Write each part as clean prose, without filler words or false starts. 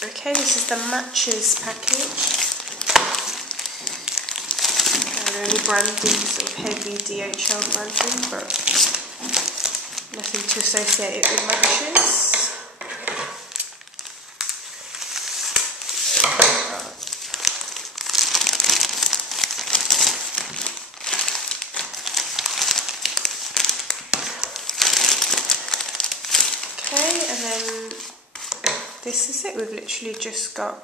Okay, this is the matches package. Only branding, sort of heavy DHL branding, but nothing to associate it with matches. Okay, and then this is it. We've literally just got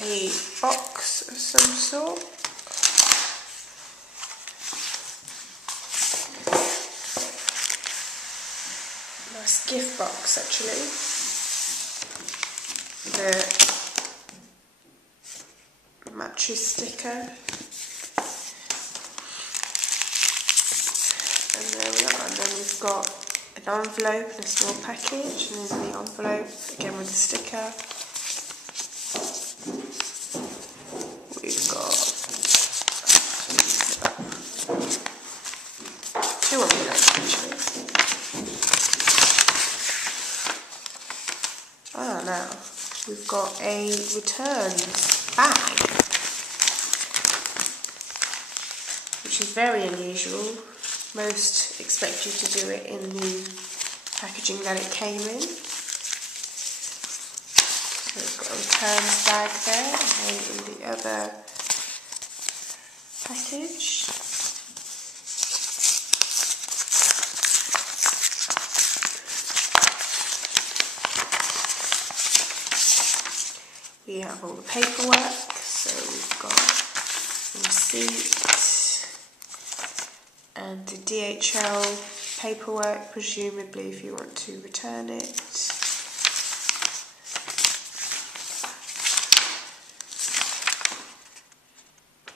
a box of some sort. Nice gift box actually. The mattress sticker. And there we are. And then we've got an envelope and a small package, and then the envelope again with the sticker. We've got two envelopes actually. Now we've got a returns bag, which is very unusual. Most expect you to do it in the packaging that it came in. So we've got a returns bag there, and then in the other package we have all the paperwork. So we've got the receipt and the DHL paperwork, presumably if you want to return it.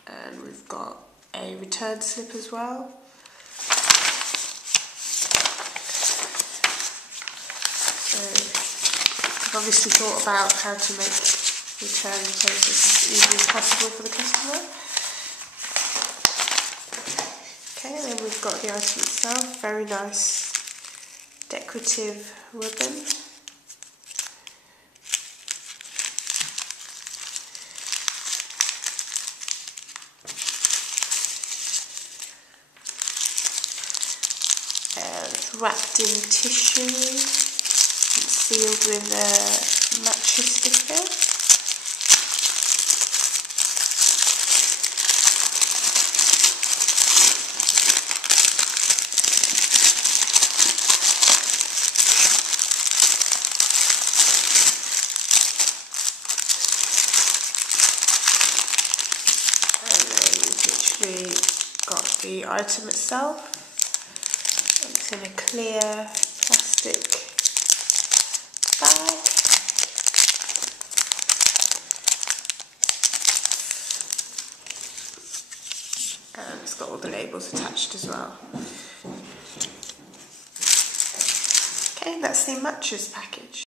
And we've got a return slip as well. So I've obviously thought about how to make return process as easy as possible for the customer. Okay, and then we've got the item itself, very nice decorative ribbon. And wrapped in tissue and sealed with a mattress sticker. Got the item itself. It's in a clear plastic bag. And it's got all the labels attached as well. Okay, that's the mattress package.